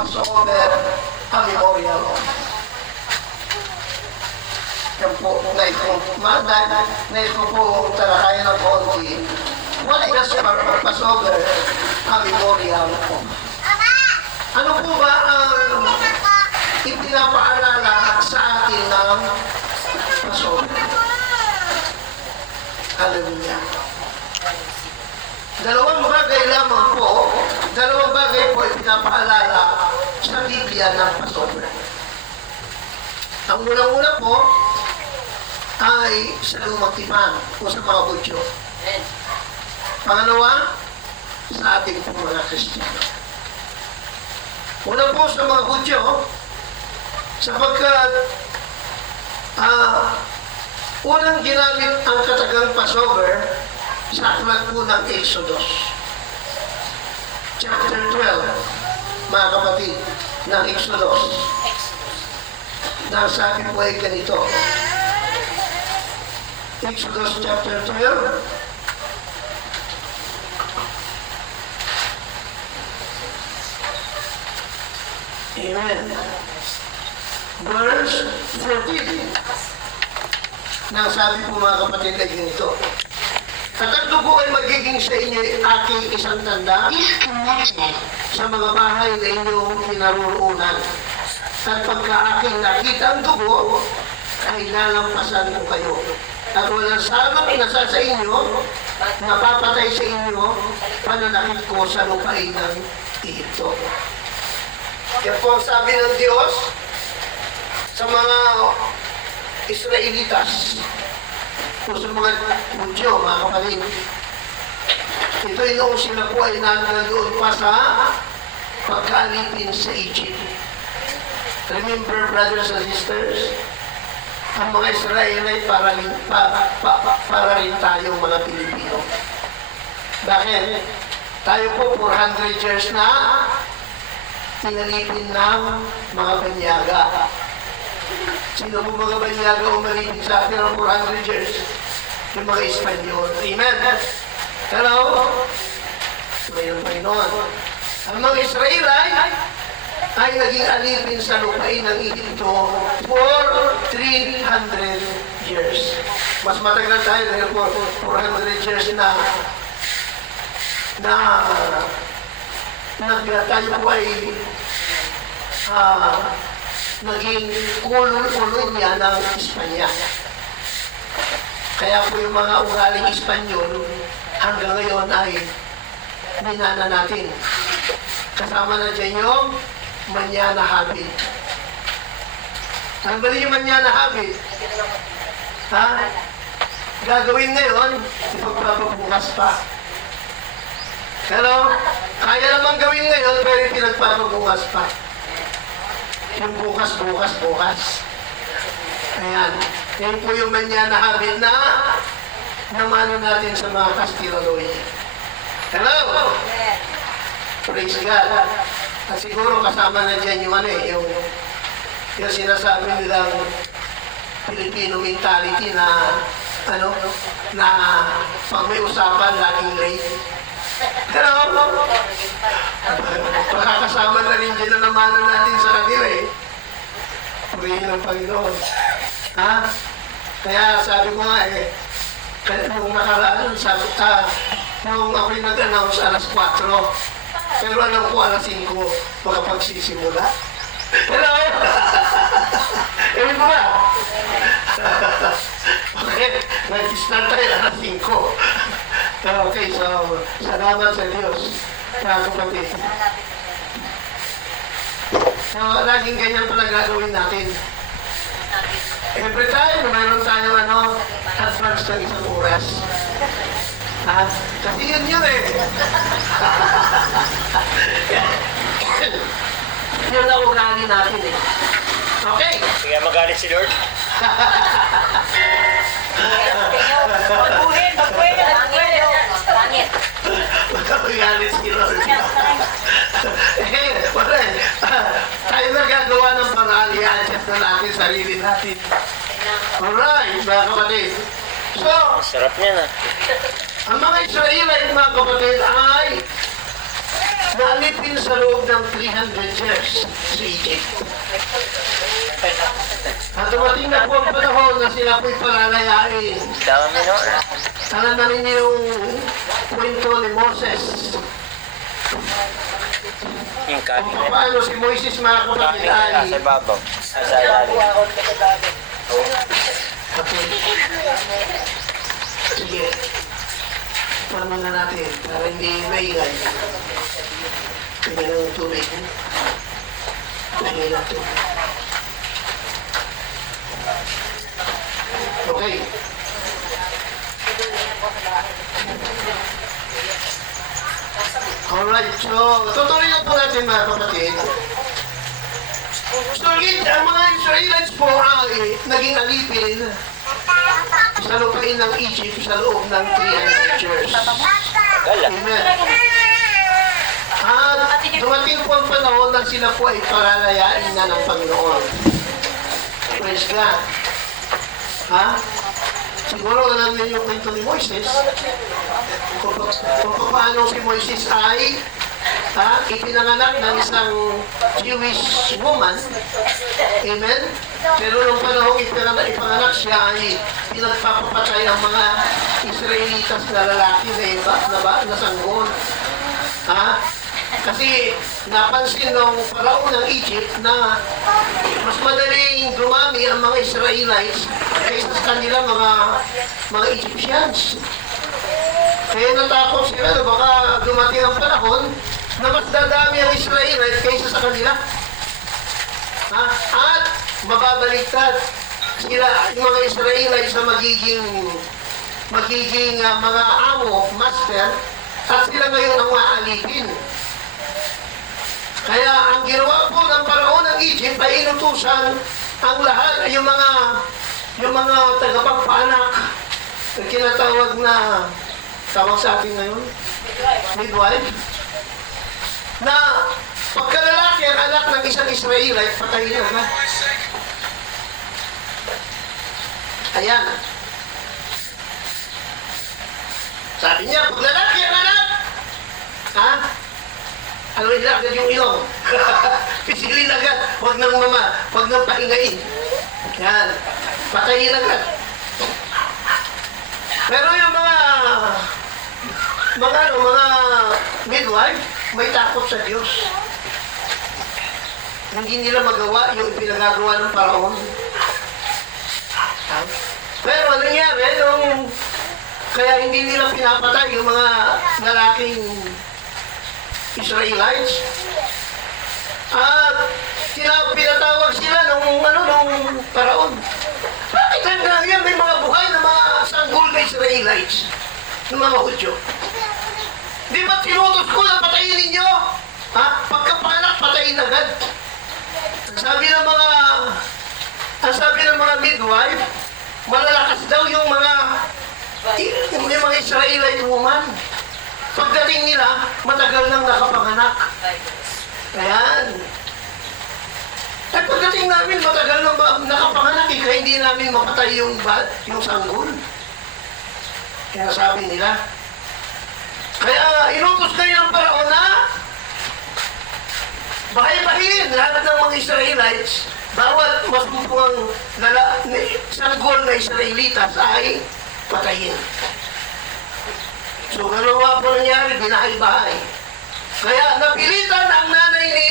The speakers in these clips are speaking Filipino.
Passover Memorial. Yan po, nais ko po talakayan ng konti. What is the Passover Memorial po? Ano po ba ang ipinapaalala sa atin ng Passover? Hallelujah. Dalawang bagay po ipinapaalala sa Biblia ng Passover. Ang unang-una po ay sa Lumang Tipan o sa mga Hudyo. Pangalawa, sa ating mga Kristiyano. Una po sa mga Hudyo, sapagkat unang ginamit ang katagang Passover sa aklat po ng Exodus. Chapter 12, mga kapatid, ng Exodus. Nasabi po ay ganito. Exodus chapter 12. Amen. Verse 14. Nasabi po mga kapatid ay ganito. At ang dugo ay magiging sa inyo aking isang tanda sa mga bahay na inyong kinaroroonan. At pagka aking nakita ang dugo, ay lalampasan ko kayo. At walang salong inasa sa inyo, napapatay sa inyo, pananakit ko sa lupain ng Egypto. Yan po ang sabi ng Diyos sa mga Israelitas o sa mga Hudyo, mga kapatid. Ito yung sila po ay nandoon pa sa pagkaalipin sa Egypt. Remember, brothers and sisters, ang mga Israelite para rin tayong mga Pilipino. Bakit? Tayo po 400 years na tinalipin ng mga banyaga. Sino po mga banyaga umalipin sa atin ng 400 years? Yung mga Espanyol. Amen? Hello? Mayroon pa noon. Ang mga Israelite ay naging alipin sa lupain ng Egypto for 300 years. Mas matagal tayo dahil for 400 years na tayo po ay naging kulong-kulong niya ng Espanya. Kaya po yung mga ugaling Espanyol hanggang ngayon ay minana natin. Kasama na dyan yung Mañana Habit. Ano ba yung Mañana Habit? Ha? Gagawin ngayon, ipagpapabukas pa. Pero, kaya naman gawin ngayon, pero pinagpapabukas pa. Yung bukas. Ayan. Yan po yung Mañana Habit na namano natin sa mga Kastilaloy. Hello? Praise God. At siguro kasama na dyan yung yung sinasabi nilang Filipino mentality na na pag may usapan, laging late. Hello? Makakasama na rin dyan na namanan natin sa kanila eh. Purihin ng Panginoon. Ha? Kaya sabi ko nga nung nakaraan, nung ako'y nag-announce alas 4, pero alam ko alas 5 makapagsisimula. Hello? Ewan mo ba? Okay, nag-start tayo alas 5. Okay, so salamat sa Diyos, mga kapatid. So, laging ganyan pala gagawin natin. Every time, mayroon tayong advance ng isang oras. Kasi yun eh. Yun na ugali natin eh. Okay? Sige, magalit si Lord. Magbuhin. Magkagalit si Lord. Wala eh. Tayo na gagawa ng paraan, i-adjust na natin sarili natin. Alright, mga kapatid. So, Sarap niya na. ang mga Israelite, mga kapatid, ay naalipin sa loob ng 300 years sa Egypt. At dumating na po ang panahon na sila po'y palalayain. Dami no? Alam na rin yung kwento ni Moses. Yung Kung kanin. paano si Moises mga kapatid ay Sa babaw. Sa ilalim. okay. Sige. Paano na natin para hindi maingay. Kaya ng tubig. Kaya ng tubig. Okay. Alright, so tutuloy na po natin mga kapatid. So ang mga Israelites po ay naging alipin sa lupain ng Egypt sa loob ng 300 years. Gala. Amen. At dumating po ang panahon na sila po ay palalayain na ng Panginoon. Praise God. Ha? Siguro alam niyo yung kwento ni Moises. Kung paano si Moises ay ipinanganak ng isang Jewish woman. Amen? Pero nung panahon ipanganak siya ay pinagpapapatay ang mga Israelitas na lalaki na iba na sanggol. Kasi napansin ng paraon ng Egypt na mas madaling dumami ang mga Israelites kaysa sa kanila mga Egyptians. Kaya natakot sila na baka dumating ang panahon na mas dadami ang Israelites kaysa sa kanila. At mababaliktad sila, yung mga Israelites na magiging mga amo, master, at sila ngayon ang maalipin. Kaya ang ginawa po ng paraon ng Egypt ay inutusan ang lahat, yung mga tagapagpanak, ang kinatawag na, tawag sa atin ngayon, midwife, na pagkalalaki ang anak ng isang Israelite, patayin na. Ayan. Sabi niya, pag lalaki ang anak, ano nila agad yung ilong? Pisilin agad. Huwag nang pahingain. Yan. Patayin agad. Pero yung mga midwife, may takot sa Diyos. Hindi nila magawa yung pinagagawa ng paraon. Pero ano nangyari, kaya hindi nila pinapatay yung mga lalaking Israelites. At pinatawag sila nung paraon. Bakit hanggang yan may mga buhay na mga sanggol na Israelites? Ng mga Hudyo. Di ba tinutos ko na patayin ninyo? Pagkapanak, patayin agad. Ang sabi ng mga midwife, malalakas daw yung mga Israelite woman. Pagdating nila, matagal nang nakapanganak. Ayan. At pagdating namin, matagal nang nakapanganak, kaya hindi namin mapatay yung sanggol. Kaya sabi nila. Kaya inutos kayo ng paraon na bahay-bahin lahat ng mga Israelites, bawat masumpungang sanggol na Israelitas ay patayin. So, gano'n po nangyari, binahay-bahay. Kaya napilitan ang nanay ni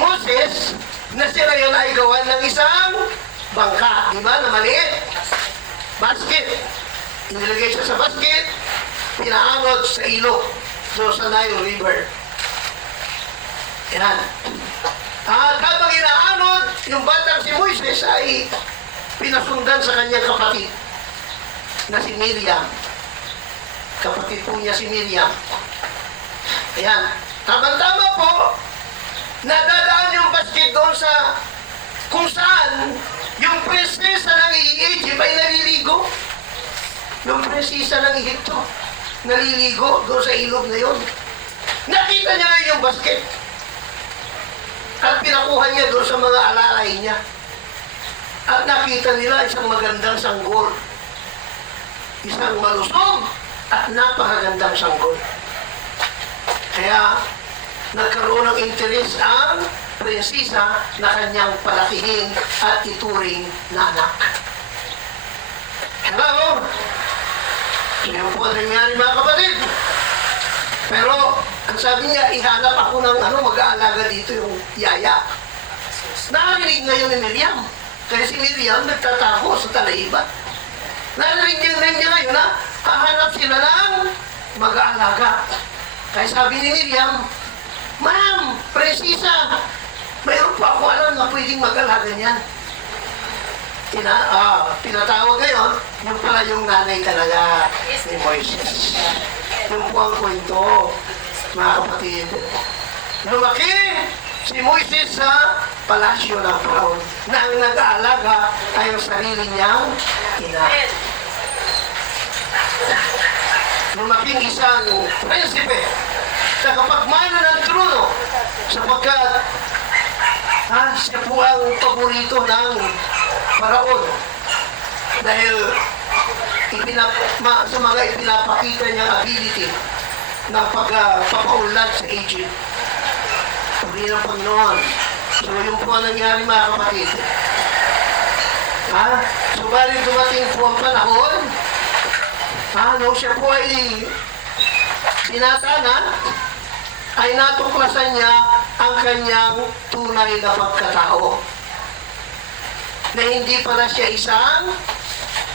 Moses na sila yun ay gawan ng isang bangka, di ba, na maliit. Basket. Inilagay siya sa basket, pinaanod sa ilog, so sa Nile River. Yan. At habang inaanod, yung batang si Moises ay pinasundan sa kanyang kapatid na si Miriam. Kapatid po niya si Miriam. Ayan. Tama-tama po, nadadaan yung basket doon sa kung saan yung prinsesa ng Egypt ay naliligo. Yung prinsesa ng Egypto naliligo doon sa ilog na yun. Nakita niya ngayon yung basket. At pinakuha niya doon sa mga alalay niya. At nakita nila isang magandang sanggol. Isang malusog at napakagandang sanggol. Kaya nagkaroon ng interes ang prinsesa na kanyang palakihin at ituring na anak. Hello? Yun po ang nangyari mga kapatid. Pero ang sabi niya, ihanap ako ng mag-aalaga dito yung yaya. Narinig ngayon ni Miriam. Kaya si Miriam nagtatago sa talaibat. Narinig niya ngayon na hahanap sila ng mag-aalaga. Kaya sabi ni Miriam, Ma'am, Prinsesa, mayroon pa ako alam na pwedeng mag-alaga niyan. Pinatawag ngayon, yung pala yung nanay talaga ni Moises. Yung po ang kwento, mga kapatid. Lumaki si Moises sa palasyo ng Faraon na ang nag-aalaga ay ang sarili niyang ina. Lumaking isang prinsipe na kapagmana ng trono sapagkat siya po ang paborito ng Faraon dahil sa mga ipinapakita niyang ability ng pagpapaunlad sa Egypt. Puri ng Panginoon. So yung po ang nangyari mga kapatid. Subalit dumating po ang panahon nung siya po ay sinatana, ay natuklasan niya ang kanyang tunay na pagkatao. Na hindi pala siya isang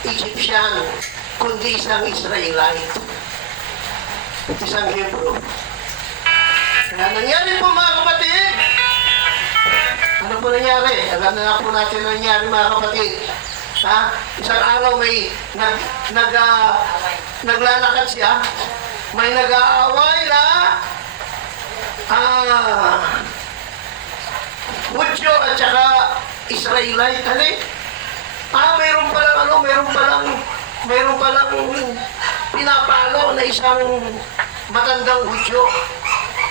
Egyptian, kundi isang Israelite. Isang Hebrew. Kaya nangyari po mga kapatid. Ano po nangyari? Alam na po natin nangyari mga kapatid. Isang araw may naglalakad siya. May nag-aaway na Hudyo at saka Israelite. Mayroon palang pinapalo na isang matandang Hudyo,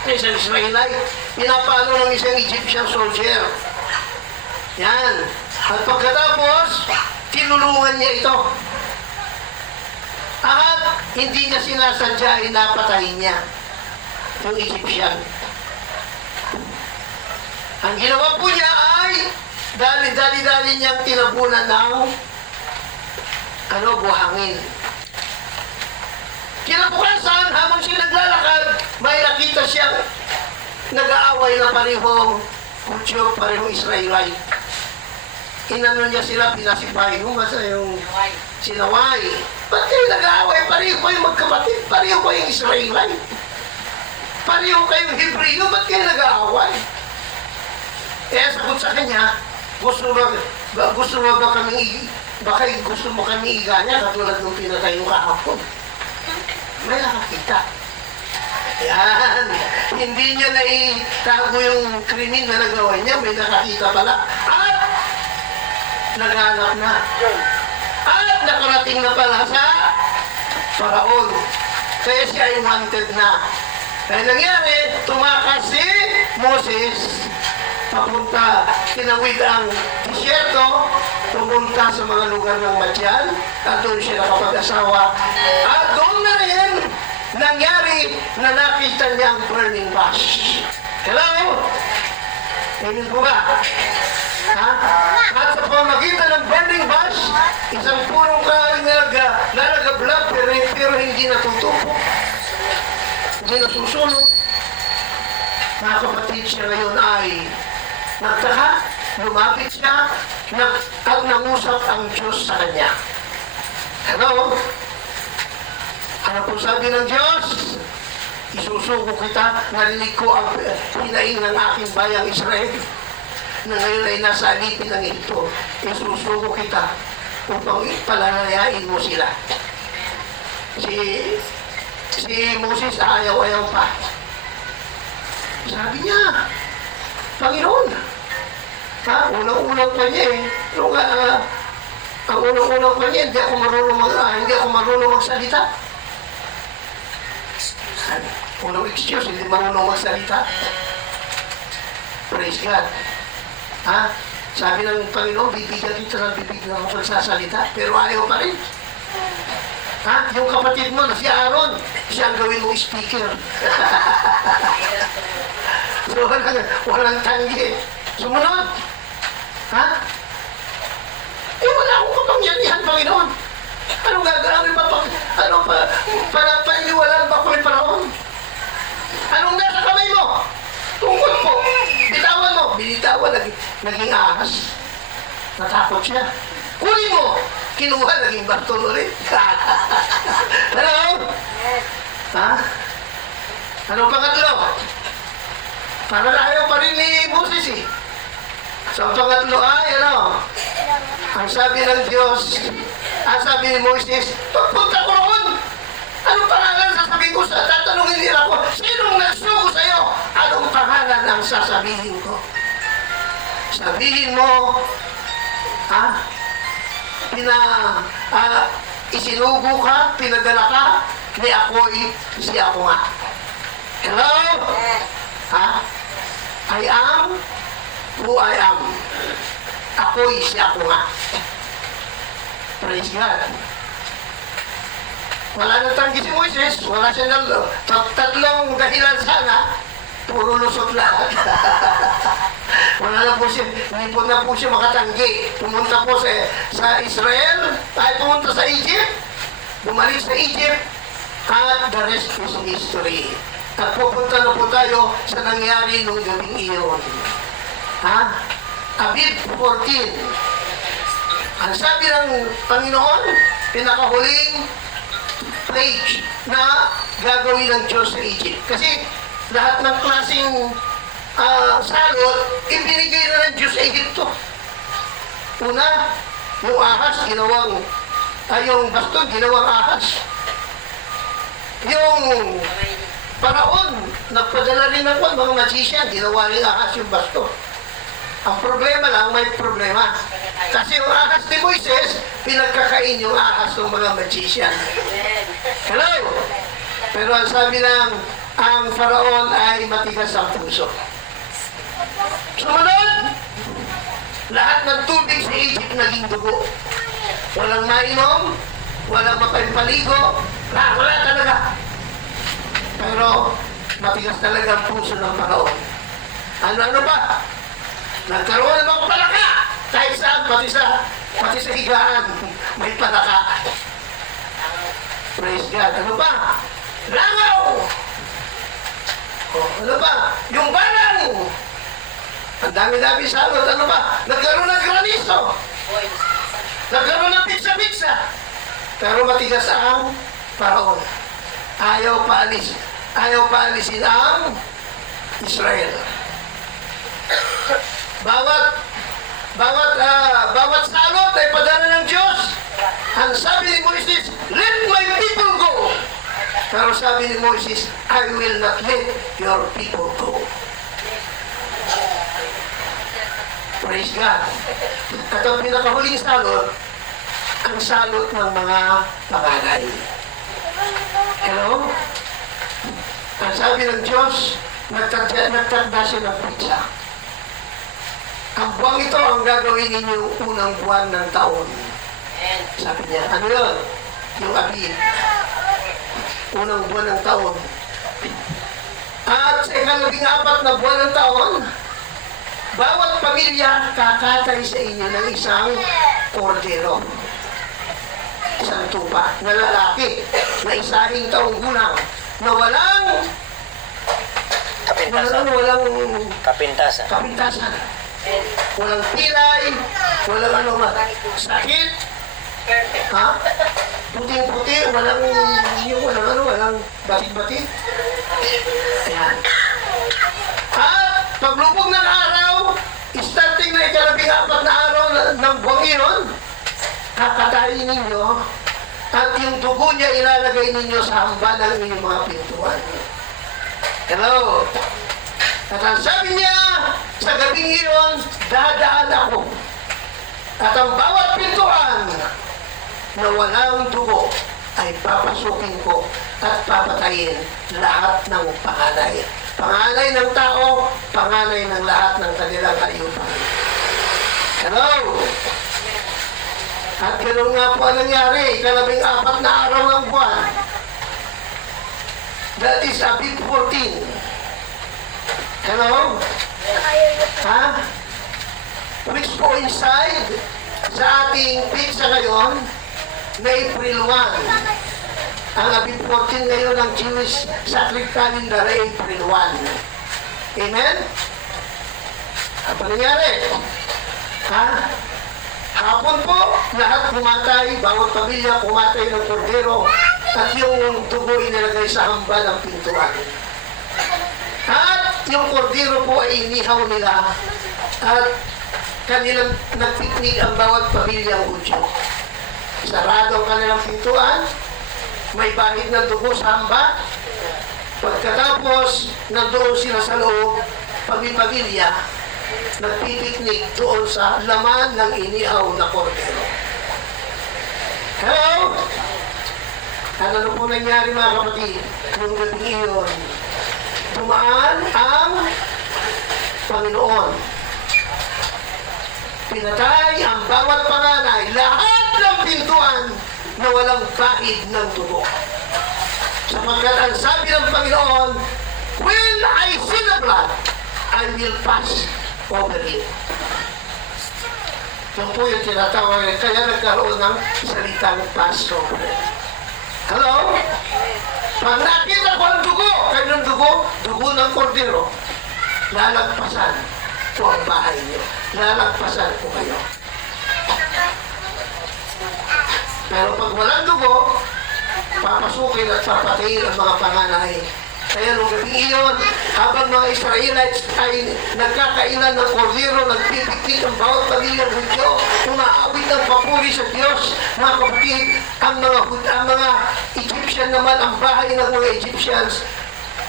isang Israelite, pinapalo ng isang Egyptian soldier. Yan. At pagkatapos, tinulungan niya ito. At hindi niya sinasadya, napatayin niya yung Egyptian. Ang ginawa po niya ay dali-dali niyang tinabunan ng buhangin. Kinabukasan, habang siya naglalakad, may nakita siyang nag-aaway na parehong Hudyo, parehong Israelite. Inano niya sila, pinasipay, yung sinaway. Ba't kayo nag-aaway? Pareho kayong magkapatid, pareho kayong Israelite. Pareho kayong Hebreo, ba't kayo nag-aaway? Kaya sagot sa kanya, gusto mo kami iganya katulad ng pinatay yung kahapon. May nakakita. Yan. Hindi niya naitago yung krimen na nagawa niya, may nakakita pala. At naghanap na. At nakarating na pala sa Faraon. Kaya siya ay wanted na. Kaya nangyari, tumakas si Moses papunta, tinawid ang disyerto, pumunta sa mga lugar ng Madyan, at doon siya nakapag-asawa. At doon na rin nangyari na nakita niya ang burning bush. Hello? Amen po ba? At sa pamagitan ng burning bush, isang purong nalagablab pero hindi natutupo. Hindi nasusunod. Mga kapatid, siya ngayon ay nagtaka, lumapit siya, at nangusap ang Diyos sa kanya. Hello? Ano po sabi ng Diyos? Isusuko kita, narinig ko ang hinaing ng aking bayang Israel, na ngayon ay nasa alipin ng ito. Isusuko kita upang palalayain mo sila. Si Moses ayaw pa. Sabi niya, Panginoon, unang-unang pa niya ang unang-unang pa niya, hindi ako marunong magsalita. Unang excuse, hindi marunong magsalita. Praise God. Sabi ng Panginoon, bibigyan kita ng bibig na magsasalita, pero ayaw pa rin. Yung kapatid mo na si Aaron, Siya ang gawin mo speaker. So, walang tanggi. Sumunod. Ha? Eh, wala akong kapangyarihan, Panginoon. Anong gagawin pa? Ano pa? Para painiwalaan ba ko yung panahon? Anong nasa kamay mo? Tungkol po. Bitawan mo. Binitawan. Naging ahas. Natakot siya. Kunin mo. Kinuha. Naging baston ulit. Hello? Ha? Anong pangatlo? Para ayaw pa rin ni Moses eh. So, ang pangatlo ay, ano? Ang sabi ng Diyos, ang sabi ni Moses, pagpunta ko roon, anong pangalan sasabihin ko sa tatanungin nila ko, sinong nagsugo sa'yo? Anong pangalan ang sasabihin ko? Sabihin mo, isinugo ka, pinadala ka, ni ako'y si ako nga. Hello? I am who I am. Ako'y si ako nga. Praise God. Wala nang tanggi si Moises, wala siya ng tatlong dahilan sana, puro lusot lahat. Wala na po siya, hindi po na po siya makatanggi. Pumunta po sa Israel, pumunta sa Egypt, bumalik sa Egypt, at the rest is history. At pupunta na po tayo sa nangyari nung gabing iyon. Abib 14. Ang sabi ng Panginoon, pinakahuling plague na gagawin ng Diyos sa Egypt. Kasi lahat ng klaseng salot, ibinigay na ng Diyos sa Egypto. Una, yung ahas, yung baston, ginawang ahas. Yung Paraon, nagpadala rin ng mga magician, ginawa rin ahas yung baston. Ang problema lang, may problema. Kasi yung ahas ni Moises, pinagkakain yung ahas ng mga magician. Hello? Pero ang sabi ng ang Faraon ay matigas ang puso. Sumunod, lahat ng tubig sa Egypt naging dugo. Walang mainom, walang mapaligo, wala talaga. Pero matigas talaga ang puso ng Faraon. Ano ba? Nagkaroon ng mga palaka. Kahit saan, pati sa higaan, may palaka. Praise God. Ano ba? Langaw! Ano ba? Yung balang! Ang dami-dami salot. Ano ba? Nagkaroon ng granizo. Nagkaroon ng pizza-pizza. Pero matigas ang Faraon. Ayaw paalisin ang Israel. Bawat salot ay padala ng Diyos. Ang sabi ni Moises, let my people go. Pero sabi ni Moises, I will not let your people go. Praise God. At ang pinakahuling salot, ang salot ng mga panganay. Hello? Ang sabi ng Diyos, nagtagda siya ng pizza. Ang buwang ito ang gagawin ninyo unang buwan ng taon. Sabi niya, ano yun? Yung Abib. Unang buwan ng taon. At sa ikalabing-apat na buwan ng taon, bawat pamilya kakatay sa inyo ng isang kordero. Isang tupa na lalaki na isahing taong gulang na walang kapintasan. Walang pilay, walang sakit, puting-puti, walang batik-batik. Ayan. At paglubog ng araw, starting na ikalabing-apat na araw ng buwang iyon, kakatayin ninyo, at yung dugo niya ilalagay ninyo sa hamba ng inyong mga pintuan. Hello? At ang sabi niya, sa gabing iyon, dadaan ako. At ang bawat pintuan na walang dugo ay papasukin ko at papatayin lahat ng panganay. Panganay ng tao, panganay ng lahat ng kanilang kayupan. Hello? At ganoon nga po ang nangyari, ikalabing-apat na araw ng buwan. That is Abib 14. Hello? Ha? Which coincide sa ating pizza ngayon na April 1. Ang Abib 14 ngayon ng Jewish Sacred Calendar ay April 1. Amen? Ano nangyari? Ha? Hapon po, lahat pumatay, bawat pamilya pumatay ng kordero at yung dugo inilagay sa hamba ng pintuan. At yung kordero po ay inihaw nila at kanilang nagpiknik ang bawat pamilyang Hudyo. Sarado ang kanilang pintuan, may bahid ng dugo sa hamba. Pagkatapos, nandoon sila sa loob, pamilya, nagpipiknik doon sa laman ng inihaw na kordero. Hello? Ano po nangyari mga kapatid? Nung gabi iyon, dumaan ang Panginoon. Pinatay ang bawat panganay, lahat ng pintuan na walang bahid ng dugo. Sapagkat ang sabi ng Panginoon, when I see the blood, I will pass over it. Yung po yung tinatawag, kaya nagkaroon ng salitang pass over. Hello? Pag nakita ko ang dugo, kayo ng dugo ng kordero, lalagpasan po ang bahay niyo. Lalagpasan po kayo. Pero pag walang dugo, papasukin at papatayin ang mga panganay. Kaya nung gabi iyon, habang mga Israelites ay nagkakailan ng kordero, nagpipiknik ang bawat pamilyang Hudyo, umaawit ng papuri sa Diyos, mga kapatid, ang mga Egyptian naman, ang bahay ng mga Egyptians,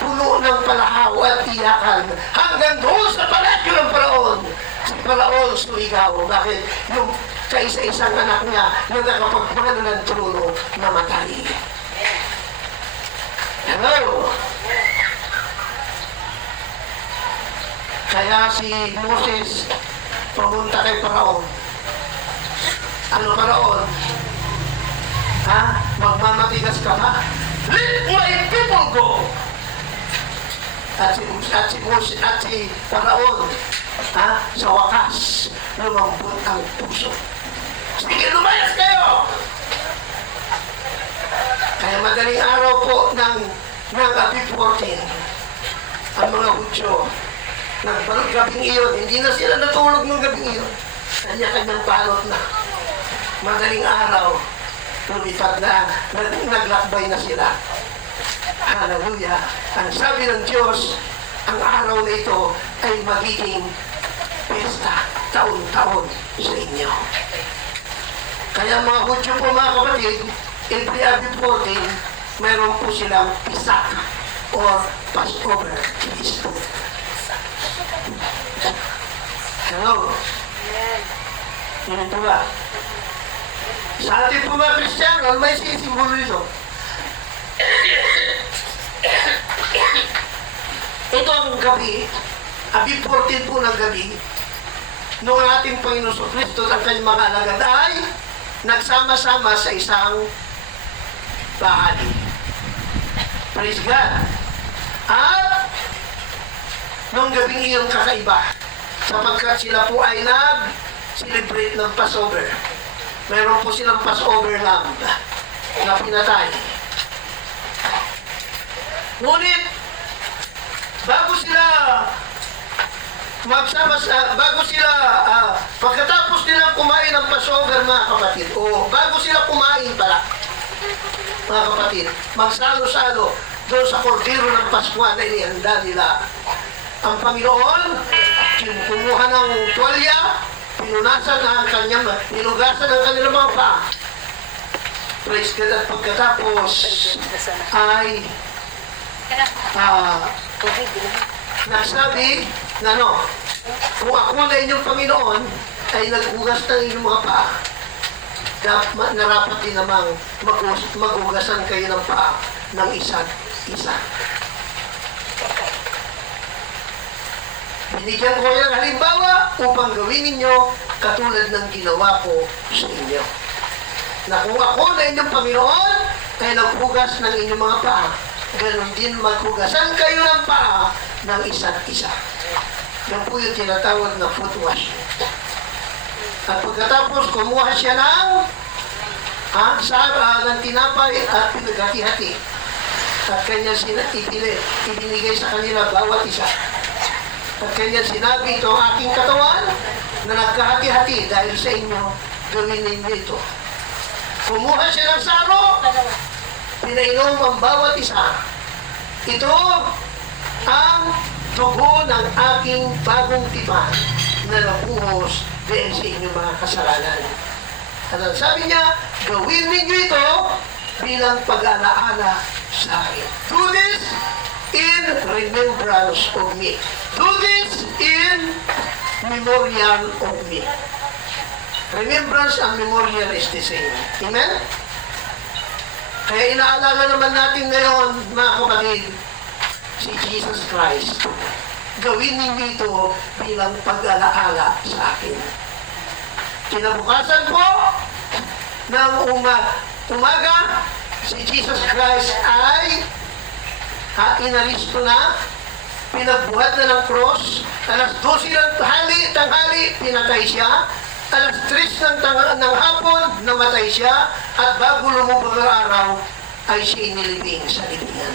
puno ng palahaw at iyakan. Hanggang doon sa palasyo ng Paraon, si Paraon sumigaw. Bakit? Yung kaisa-isang anak niya na nakapagmana ng trono namatay. Hello? Kaya si Moses pumunta kay Paraon. Ano Paraon? Ha? Magmamatigas ka ba? Let my people go! At si Moses at si Paraon, ha? Sa wakas, lumambot ang puso. Sige, lumayas kayo! Kaya madaling araw po ng Abib 14, ang mga Hudyo, nagbalog gabing iyon, hindi na sila natulog ng gabing iyon. Kanya-kanyang palot na. Madaling araw, lumipat na, naglakbay na sila. Hallelujah! Ang sabi ng Diyos, ang araw na ito ay magiging pesta taon-taon sa inyo. Kaya mga Hudyo po mga kapatid, every Abib 14, meron po silang Pisak or Passover feast. Hello? Yan po ba? Sa ating po mga Kristiyano, may sisimbolo nito. Ito ang gabi, Abib 14 po ng gabi, noong ating Panginoon Kristo at ang kanyang mga alagad ay nagsama-sama sa isang bahagi. Praise God. At noong gabing iyong kakaiba, sapagkat sila po ay nag-celebrate ng Passover. Meron po silang Passover lamb na pinatay. Ngunit, bago sila pagkatapos nilang kumain ng Passover, mga kapatid, o bago sila kumain pala, mga kapatid, magsalo-salo doon sa kordero ng Pasko na inihanda nila. Ang Panginoon, kumuha ng tuwalya, pinunasan ang kanyang, nilugasan ang kanilang mga paa. Praise God. At pagkatapos ay nasabi na kung ako na inyong Panginoon ay naghugas ng inyong mga paa, narapat din namang maghugasan kayo ng paa ng isa't isa. Binigyan ko kayo ng halimbawa upang gawin ninyo katulad ng ginawa ko sa inyo. Na kung ako na inyong Panginoon ay naghugas ng inyong mga paa, ganun din maghugasan kayo ng paa ng isa't isa. Yan po yung tinatawag na foot wash. At pagkatapos, kumuha siya ng tinapay at pinaghati-hati. At kanya ibinigay sa kanila bawat isa. At kanya sinabi, ito ang aking katawan na nagkahati-hati dahil sa inyo, gawin ninyo ito. Kumuha siya ng saro, pinainom ang bawat isa. Ito ang dugo ng aking bagong tipan na nabuhos dahil sa inyong mga kasalanan. At ang sabi niya, gawin ninyo ito bilang pag-alaala sa akin. Do this in remembrance of me. Do this in memorial of me. Remembrance and memorial is the same. Amen? Kaya inaalala naman natin ngayon, mga kapatid, si Jesus Christ. Gawin ninyo ito bilang pag-alaala sa akin. Kinabukasan po ng umaga, si Jesus Christ ay inaristo na, pinagbuhat na ng cross, alas 12 ng tanghali, pinatay siya, alas 3 ng hapon, namatay siya, at bago lumubog ang araw, ay siya inilibing sa libingan.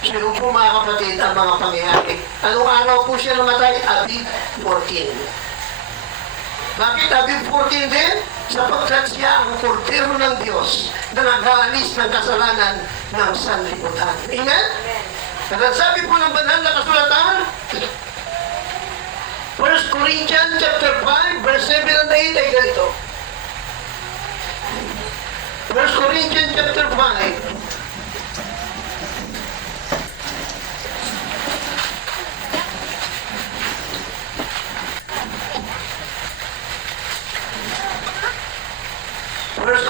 So yun po mga kapatid ang mga pangyayari. Anong araw po siya namatay? Abib 14. Bakit Abib 14 din? Sapagkat siya ang kordero ng Diyos na naghaalis ng kasalanan ng sanlibutan. Amen? At ang sabi po ng banal na kasulatan, 1 Corinthians chapter 5, verse 7 and 8 ay ganito. 1 Corinthians chapter 5,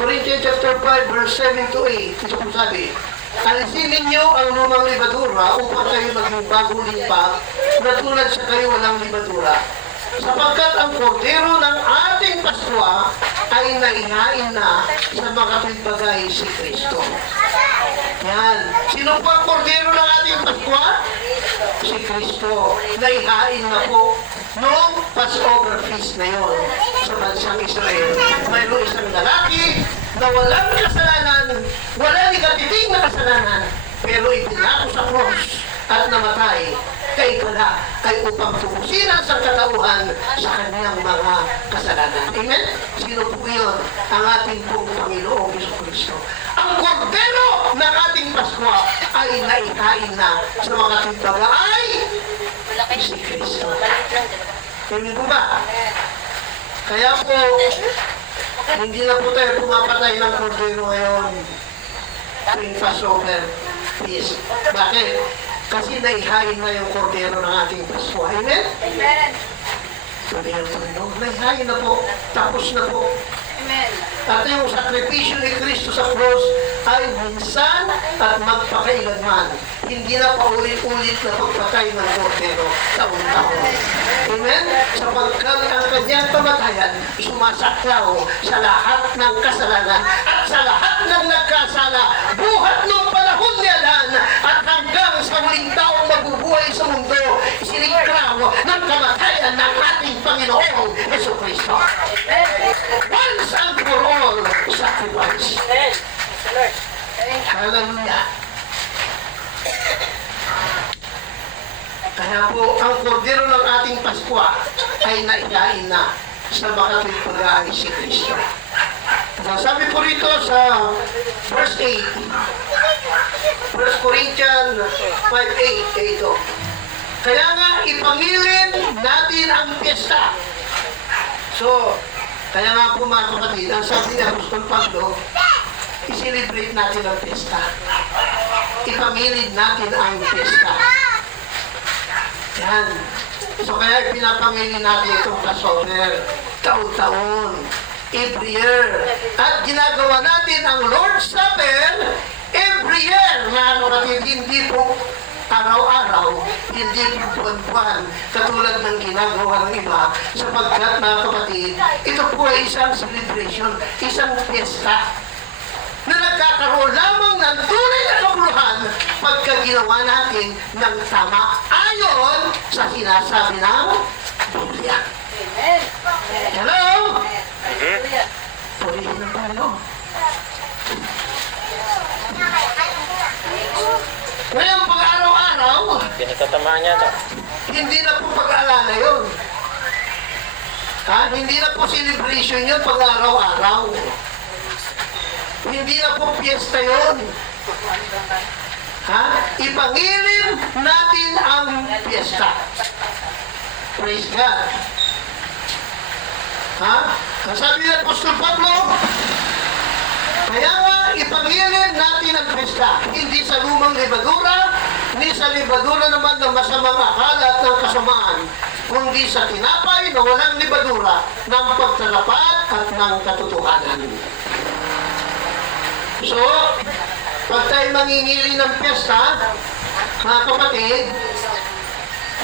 Corinthians chapter 5, verse 7 to 8, ito po sabi, alisin ninyo ang lumang libadura upang kayo maging bagong limpag na tulad sa kayo walang libadura. Sapagkat ang kordero ng ating Paskwa ay naihain na sa mga bagay si Kristo. Yan. Sino po ang kordero ng ating Paskwa? Si Kristo. Naihain na po noong Passover feast na yon sa bansang Israel. Mayroong isang lalaki na walang kasalanan, walang ikatiting na kasalanan, pero ipinako sa cross at namatay kay pala ay upang tubusin ang sangkatauhan sa kanyang mga kasalanan. Amen? Sino po yun? Ang ating pong Panginoong Jesucristo. Ang kordero ng ating Paskwa ay naihain na sa mga timbaga ay si Kristo. Amen po ba? Kaya po, hindi na po tayo pumapatay ng kordero ngayon tuwing Passover feast. Bakit? Kasi naihain na yung kordero ng ating Pasko. Amen? Amen. Sabi ng Panginoon, naihain na po. Tapos na po. Amen. At yung sakripisyo ni Kristo sa cross ay minsan at magpakailanman. Hindi na paulit-ulit na pagpatay ng kordero taon-taon. Amen? Sapagkat ang kanyang kamatayan sumasaklaw sa lahat ng kasalanan at sa lahat ng nagkasala buhat ng panahon niya at hanggang sa muling taong mabubuhay sa mundo sinikraw ng kamatayan ng ating Panginoong Jesucristo. Once and for all sacrifice. Hallelujah. Kaya po, ang kordero ng ating Paskwa ay naihain na sa mga pag-aay si Kristo. Sabi po rito sa verse 8, 1 Corinthians 5:8, ito. Kaya nga, ipangilin natin ang piyesta. So, kaya nga po mga kapatid, ang sabi ni Apostol Pablo, i-celebrate natin ang piyesta. Ipangilin natin ang piyesta. Yan. So kaya pinapangilin natin itong Passover taon-taon, every year. At ginagawa natin ang Lord's Supper every year, mga kapatid, hindi po araw-araw, hindi po buwan-buwan, katulad ng ginagawa ng iba, sapagkat mga kapatid, ito po ay isang celebration, isang fiesta, na magkakaroon lamang ng tunay na kabuluhan pagka ginawa natin ng tama ayon sa sinasabi ng Biblia. Hello? Purihin ng Panginoon. Ngayon, pag araw-araw, Pinagtatamaan niya to. hindi na po pag-aalala yun. Ha? Hindi na po celebration yun pag araw-araw. Hindi na po piyesta yun. Ha? Ipangilin natin ang piyesta. Praise God. Ha? Ang sabi ng Apostol Pablo, kaya nga ipangilin natin ang piyesta. Hindi sa lumang libadura, ni sa libadura naman ng masamang akala at ng kasamaan, kundi sa tinapay na walang libadura ng pagtatapat at ng katotohanan. So, pag tayo mangingili ng piyesta, mga kapatid,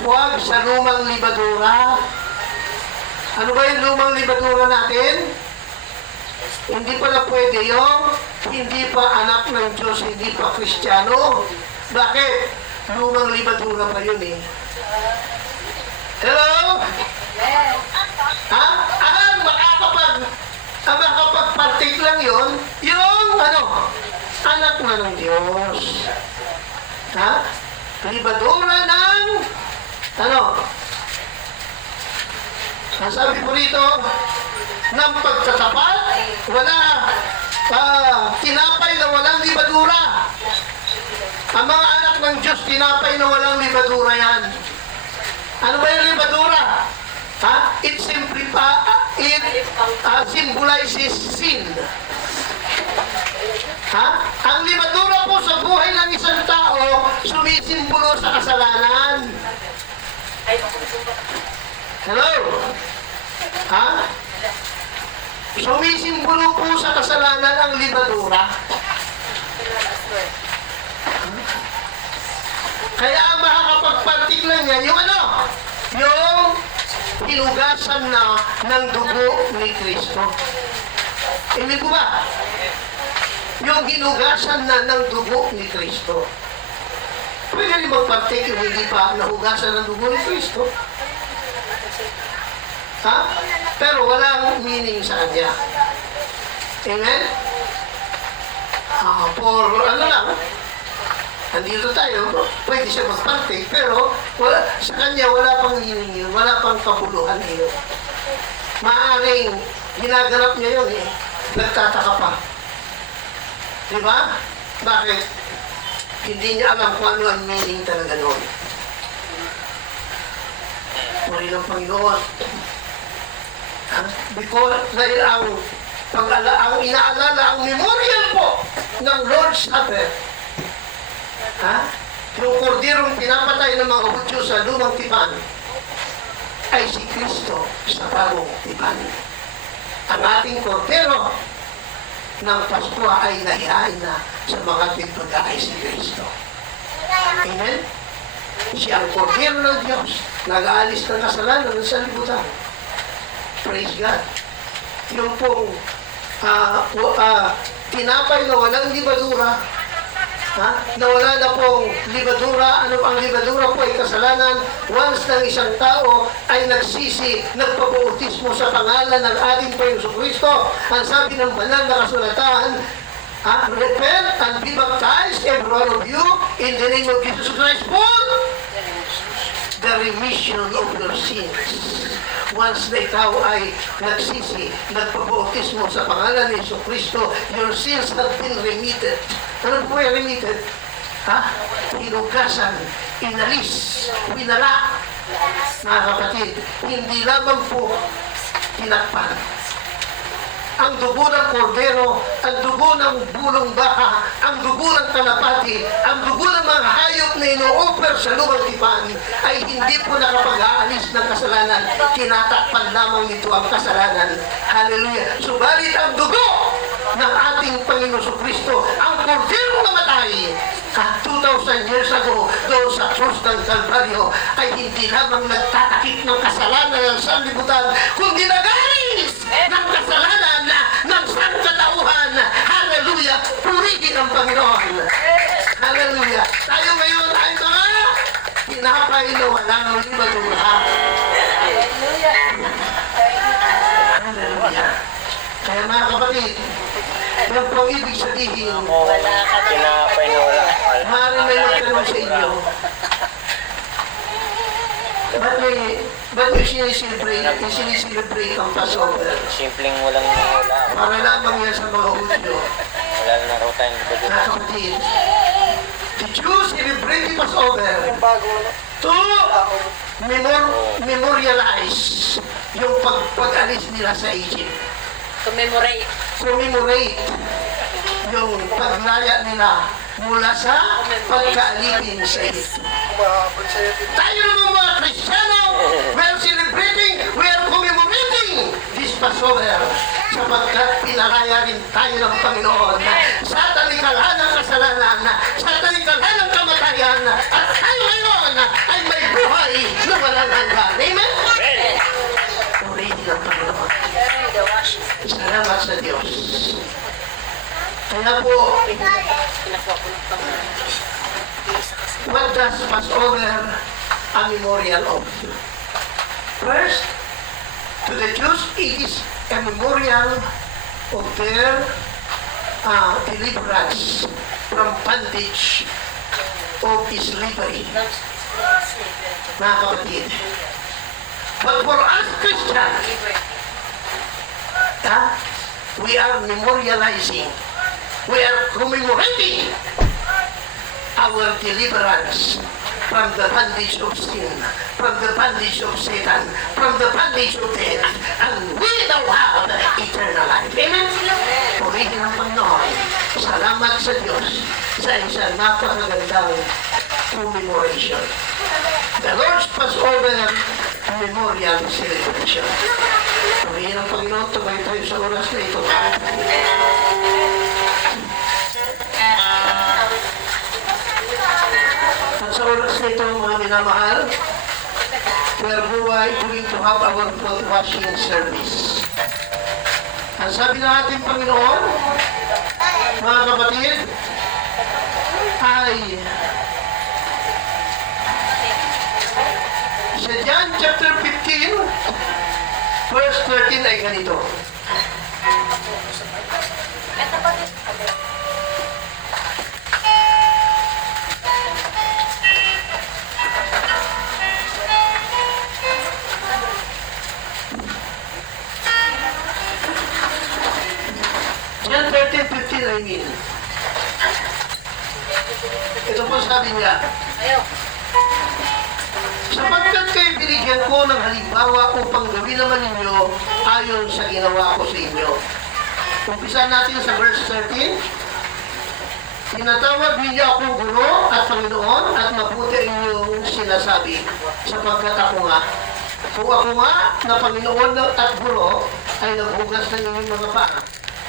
huwag sa lumang libadura. Ano ba yung lumang libadura natin? Hindi pa na pwede yung hindi pa anak ng Diyos, hindi pa Kristiyano. Bakit? Lumang libadura pa yun eh. Hello? Ha? Makakapag-partake lang yun, yung anak na ng Diyos. Ha? Libadura ng ang sabi po rito, ng pagtatapat, wala tinapay na walang libadura. Ang mga anak ng Diyos, tinapay na walang libadura yan. Ano ba yung libadura? Ha? It symbolizes sin. Ha? Ang libadura po sa buhay ng isang tao, sumisimbolo sa kasalanan. Hello? Ha? Sumisimbolo po sa kasalanan ang libadura. Kaya makakapagpartik lang yan, yung yung hinugasan na ng dugo ni Kristo. Hindi po ba? Yung hinugasan na ng dugo ni Kristo. Pwede rin magpartik yung hindi pa nahugasan ng dugo ni Kristo. Ha? Pero walang meaning sa kanya. Amen? For lang, andito tayo, pwede siya magpartik, pero sa kanya wala pang meaning yun, wala pang kabuluhan yun. Maaring ginaganap niya yun eh, nagtataka pa. Diba? Bakit? Hindi niya alam kung ano ang meaning talaga noon. Puri ng Panginoon. Because dahil ang inaalala, ang memorial po ng Lord's Supper, yung korderong pinapatay ng mga Hudyo sa lumang tipan, ay si Kristo sa bagong tipan. Ang ating kordero ng Pasko ay nahihain na sa mga tigbaga ay si Kristo. Amen? Siya ang kordero ng Diyos, nag-aalis ng kasalanan ng sanlibutan. Praise God. Yung pong tinapay na walang libadura, na wala na pong libadura. Ano ang libadura po ay kasalanan. Once ng isang tao ay nagsisi, nagpabautismo sa pangalan ng ating Panginoon Kristo, ang sabi ng banal na kasulatan, repent and be baptized, every one of you, in the name of Jesus Christ for the remission of your sins. Once na ikaw ay nagsisi, nagpabautismo sa pangalan ni Yesu Kristo, your sins have been remitted. Ano po yung remitted? Hinugasan, inalis, winala. Mga kapatid, hindi lamang po tinakpan. Ang dugo ng kordero, ang dugo ng bulong baka, ang dugo ng kalapati, ang dugo ng mga hayop na ino-offer sa lumang tipan ay hindi po nakapag-aalis ng kasalanan. Tinatakpan lamang nito ang kasalanan. Hallelujah. Subalit ang dugo ng ating Panginoon Kristo, ang kordero namatay 2,000 years ago doon sa krus ng Kalbaryo ay hindi lamang nagtatakip ng kasalanan ng sanlibutan, kundi nag-alis ng kasalanan ng sangkatauhan. Hallelujah! Hallelujah! Purihin ang Panginoon. Hallelujah! Tayo ngayon ay mga pinapay na walang limadura. Hallelujah! Kaya mga kapatid, yan po ang ibig sabihin, Tinapay na wala. maaaring may magtanong sa inyo, ba't may siniselebrate ang Passover? Simpleng walang wala. Para lamang yan sa mga Hudyo. Wala na raw tayong budget. Mga kapatid, the Jews celebrate the Passover to memorialize yung pag-alis nila sa Egypt. Commemorate. Commemorate yung paglaya nila mula sa pagkaalipin sa Egypt. Tayo naman mga Kristiyano, we are celebrating, we are commemorating this Passover sapagkat pinalaya rin tayo ng Panginoon sa talikala ng kasalanan, sa talikala ng kamatayan, at tayo ngayon ay may buhay na walang hanggan. Amen? Purihin ang Panginoon. The washing. Salamat sa Diyos. Kaya po, Pinakuha ko ng Panginoon. what does Passover a memorial of? First, to the Jews, it is a memorial of their deliverance from bondage of slavery. Mga kapatid. But for us Christians, we are memorializing, we are commemorating our deliverance from the bondage of sin, from the bondage of Satan, from the bondage of death, and we now have eternal life. Amen? Purihin ang Panginoon. Salamat sa Diyos sa isang napakagandang commemoration. The Lord's Passover Memorial Celebration. Purihin ang Panginoon. Tumayo tayo sa oras na ito. At sa oras na ito, mga minamahal, we are going to have our foot washing service. Ang sabi ng ating Panginoon, mga kapatid, ay sa John chapter 15, verse 13 ay ganito. John 13:15 I mean. Ito po sabi niya, Ayaw. sapagkat kayo binigyan ko ng halimbawa upang gawin naman ninyo ayon sa ginawa ko sa inyo. Umpisa natin sa verse 13. Tinatawag niyo akong guro at Panginoon at mabuti ang inyong sinasabi sapagkat ako nga. Kung ako nga na Panginoon at guro ay naghugas ng inyong mga paa,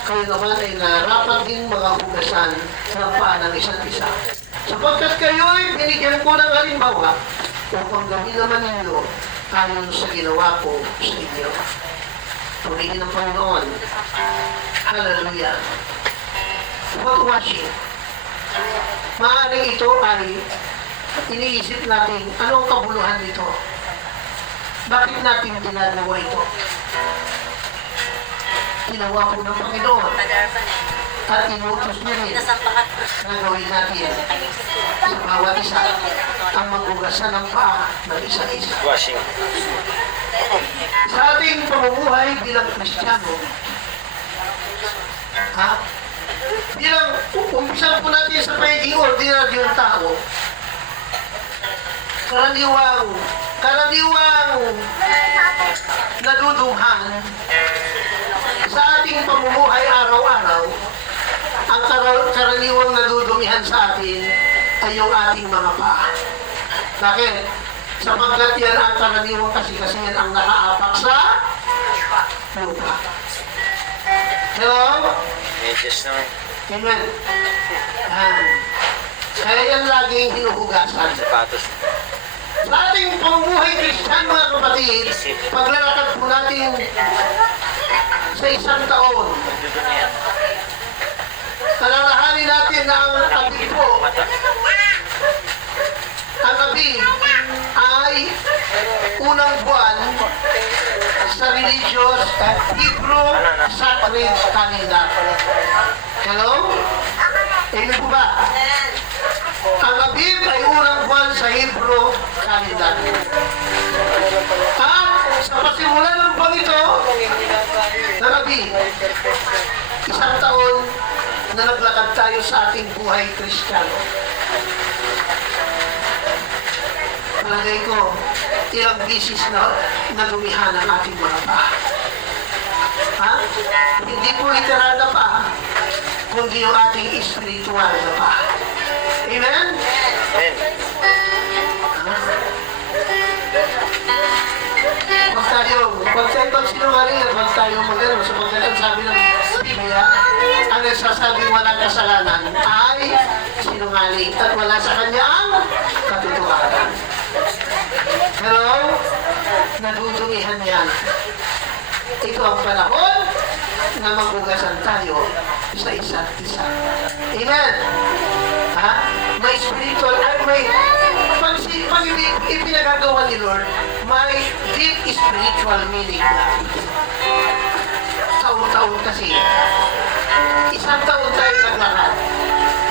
kayo naman ay narapat din mga hugasan ng paa ng isa't isa. Sapagkat kayo ay binigyan ko ng halimbawa upang gawin naman ninyo ayon sa ginawa ko sa inyo. Purihin ng Panginoon. Hallelujah. Foot washing. Maaaring ito ay iniisip natin, anong kabuluhan nito? Bakit natin ginagawa ito? Ginawa ko ng Panginoon Nag-arpan eh. at inutos niya rin Nasampahan. na gawin natin sa bawat isa ang maghugasan ng paa ng isa't isa. Washing. Sa ating pamumuhay bilang Kristiyano, bilang umpisan po natin sa pagiging ordinaryong tao, karaniwang nadudunghan sa ating pamumuhay araw-araw, ang karaniwang nadudumihan sa atin ay yung ating mga paa. Bakit? Sapagkat yan ang karaniwang kasi-kasihan ang nakaapak sa lupa. Hello? Medyas naman. Amen. Kaya yan laging hinuhugasan. Sapatos. Sa ating pamumuhay Kristyan, mga kapatid, paglalakad po natin sa isang taon, Nagdudumihan. alalahanin natin na ang Abib po, ang Abib ay unang buwan sa religious at Hebrew sacred calendar. Hello? Amen po ba? Ang Abib ay unang buwan sa Hebrew calendar. At sa pasimula ng buwan ito, ng Abib, isang taon na naglakad tayo sa ating buhay Kristiyano. Palagay ko, ilang bisis na nadumihan ang ating mga paa. Ha? Hindi po literal na paa, kundi yung ating spiritual na paa. Amen? Amen. Huwag tayo magsinungaling at huwag tayo magano. Sapagkat ang sabi ng Biblia, ang nagsasabing walang kasalanan ay sinungaling at wala sa kanya ang katotohanan. Pero, nadudumihan yan. Ito ang panahon na magugasan tayo sa isa't isa. Amen? Ha? May spiritual, ay may, pag ipinagagawa ni Lord, may deep spiritual meaning na. Taon-taon kasi. Isang taon tayo naglakad.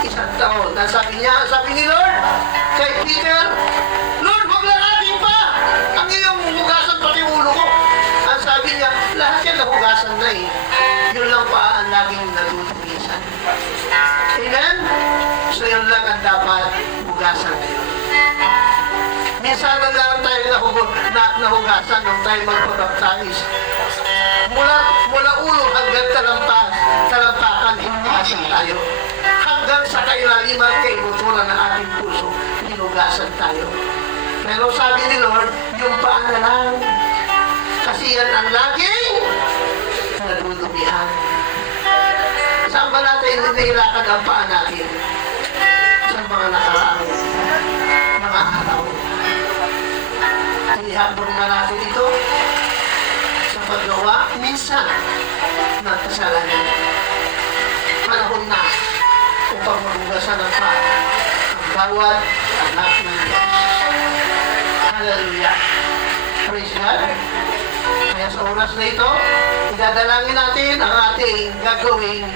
Isang taon. Sabi ni Lord, kay Peter, Lord, wag lakatin pa! Ang iyong hugasan pati ulo ko. Ang sabi niya, lahat yan nahugasan na eh. Yun lang pa ang laging nadudumisan. Amen? So yun lang ang dapat hugasan ngayon. Minsan lang tayo nahugasan nung tayo magpapaptanis. Mula ulo hanggang talampakan, hinugasan tayo. Hanggang sa kailaliman kay buturan ng ating puso, hinugasan tayo. Pero sabi ni Lord, yung paa na lang. Kasi yan ang laging nadudumihan. Saan ba natin nilakad ang paa natin? Sa mga nakaraang mga araw. Ihambang na natin ito sa paggawa minsan ng kasalanan. Panahon na upang magugasan ng paa ang bawat anak ng Diyos. Hallelujah. Praise God. Kaya sa oras na ito, idadalangin natin ang ating gagawing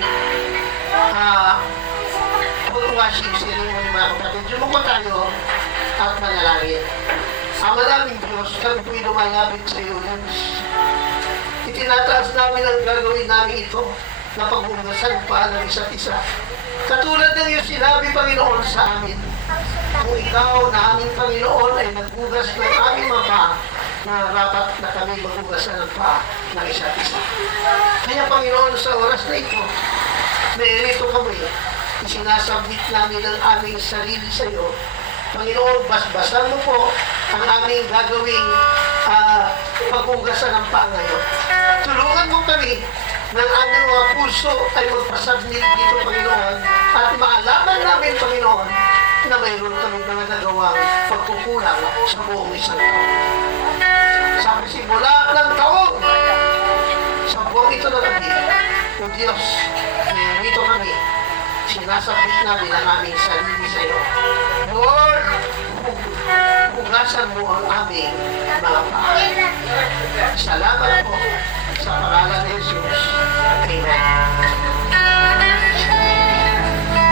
foot washing ceremony, mga kapatid. Sumuko tayo at manalangin. Ang maraming Diyos, kami po'y lumalapit sa iyo, Diyos. Itinataas namin ang gagawin namin ito na paghugasan pa ng isa't isa. Katulad ng iyong sinabi, Panginoon, sa amin. Kung ikaw na aming Panginoon ay naghugas ng aming mga paa, nararapat na kami maghugasan ng paa ng isa't isa. Kaya, Panginoon, sa oras na ito, merito kami, isinasabit namin ang aming sarili sa iyo. Panginoon, basbasan mo po ang aming gagawing paghugasan ng paa ngayon. Tulungan mo kami ng aming mga puso ay magpasabnit dito, Panginoon, at maalaman namin, Panginoon, na mayroon kami mga nagawang pagkukulang sa buong isang taon. Sa simula ng taon, sa buong ito na nabi, o Diyos, dito kami, sinasabit namin ang aming sarili sa iyo. Lord, hugasan mo ang aming mga paa. Salamat po sa pangalan ni Jesus. Amen.